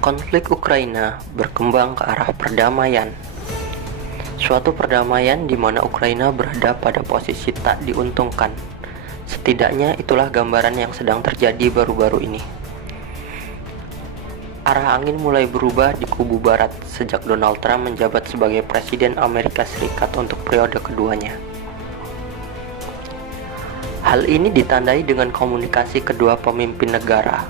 Konflik Ukraina berkembang ke arah perdamaian. Suatu perdamaian di mana Ukraina berada pada posisi tak diuntungkan. Setidaknya itulah gambaran yang sedang terjadi baru-baru ini. Arah angin mulai berubah di kubu barat sejak Donald Trump menjabat sebagai Presiden Amerika Serikat untuk periode keduanya. Hal ini ditandai dengan komunikasi kedua pemimpin negara.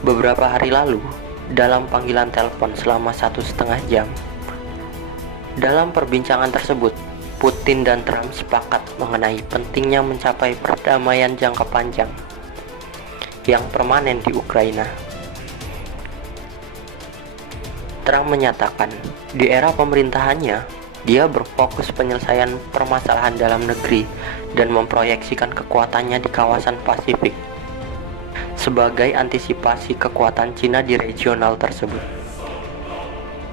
Beberapa hari lalu, dalam panggilan telepon selama 1,5 jam. Dalam perbincangan tersebut, Putin dan Trump sepakat mengenai pentingnya mencapai perdamaian jangka panjang yang permanen di Ukraina. Trump menyatakan, di era pemerintahannya, dia berfokus penyelesaian permasalahan dalam negeri dan memproyeksikan kekuatannya di kawasan Pasifik sebagai antisipasi kekuatan Cina di regional tersebut.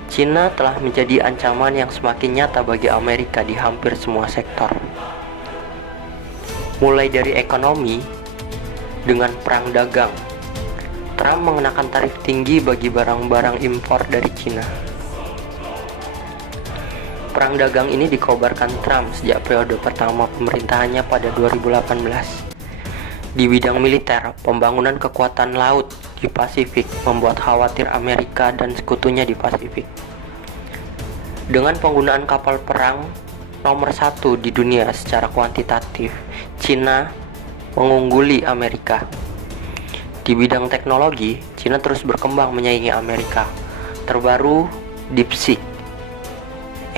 Cina telah menjadi ancaman yang semakin nyata bagi Amerika di hampir semua sektor. Mulai dari ekonomi, dengan perang dagang, Trump mengenakan tarif tinggi bagi barang-barang impor dari Cina. Perang dagang ini dikobarkan Trump sejak periode pertama pemerintahannya pada 2018. Di bidang militer, pembangunan kekuatan laut di Pasifik membuat khawatir Amerika dan sekutunya di Pasifik. Dengan penggunaan kapal perang nomor 1 di dunia secara kuantitatif, Cina mengungguli Amerika. Di bidang teknologi, Cina terus berkembang menyaingi Amerika. Terbaru, DeepSeek,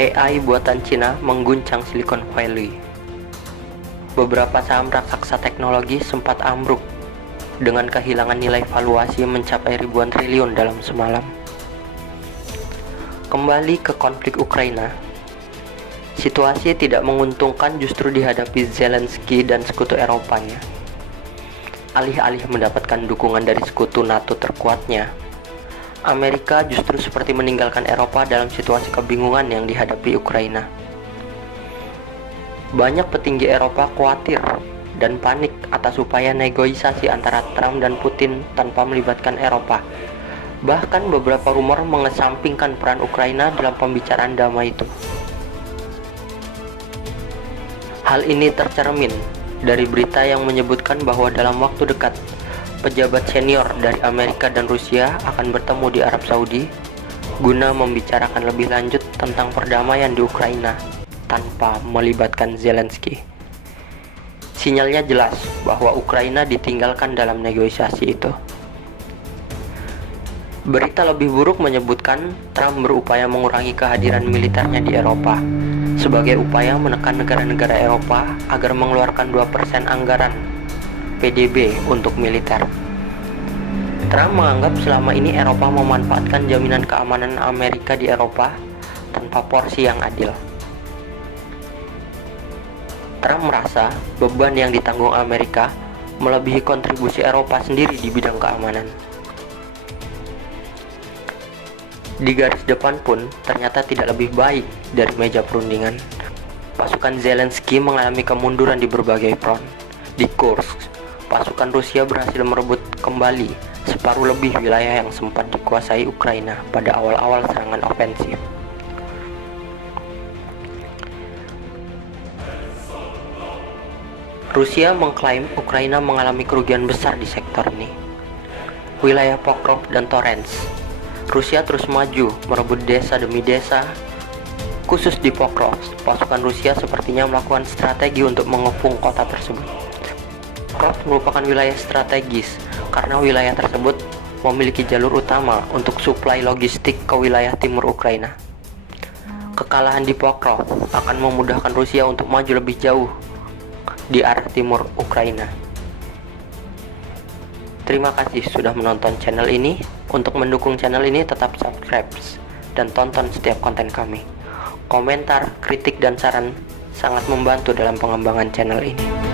AI buatan Cina mengguncang Silicon Valley. Beberapa saham raksasa teknologi sempat ambruk dengan kehilangan nilai valuasi mencapai ribuan triliun dalam semalam. Kembali ke konflik Ukraina, situasi tidak menguntungkan justru dihadapi Zelensky dan sekutu Eropanya. Alih-alih mendapatkan dukungan dari sekutu NATO terkuatnya, Amerika justru seperti meninggalkan Eropa dalam situasi kebingungan yang dihadapi Ukraina. Banyak petinggi Eropa khawatir dan panik atas upaya negosiasi antara Trump dan Putin tanpa melibatkan Eropa. Bahkan beberapa rumor mengesampingkan peran Ukraina dalam pembicaraan damai itu. Hal ini tercermin dari berita yang menyebutkan bahwa dalam waktu dekat, pejabat senior dari Amerika dan Rusia akan bertemu di Arab Saudi guna membicarakan lebih lanjut tentang perdamaian di Ukraina tanpa melibatkan Zelensky. Sinyalnya jelas bahwa Ukraina ditinggalkan dalam negosiasi itu. Berita lebih buruk menyebutkan Trump berupaya mengurangi kehadiran militernya di Eropa sebagai upaya menekan negara-negara Eropa agar mengeluarkan 2% anggaran PDB untuk militer. Trump menganggap selama ini Eropa memanfaatkan jaminan keamanan Amerika di Eropa tanpa porsi yang adil. Trump merasa beban yang ditanggung Amerika melebihi kontribusi Eropa sendiri di bidang keamanan. Di garis depan pun ternyata tidak lebih baik dari meja perundingan. Pasukan Zelensky mengalami kemunduran di berbagai front. Di Kursk, pasukan Rusia berhasil merebut kembali separuh lebih wilayah yang sempat dikuasai Ukraina pada awal-awal serangan ofensif. Rusia mengklaim Ukraina mengalami kerugian besar di sektor ini. Wilayah Pokrov dan Torrance, Rusia terus maju merebut desa demi desa. Khusus di Pokrov, pasukan Rusia sepertinya melakukan strategi untuk mengepung kota tersebut. Pokrov merupakan wilayah strategis karena wilayah tersebut memiliki jalur utama untuk suplai logistik ke wilayah timur Ukraina. Kekalahan di Pokrov akan memudahkan Rusia untuk maju lebih jauh di arah timur Ukraina. Terima kasih sudah menonton channel ini. Untuk mendukung channel ini tetap subscribe dan tonton setiap konten kami. Komentar, kritik, dan saran sangat membantu dalam pengembangan channel ini.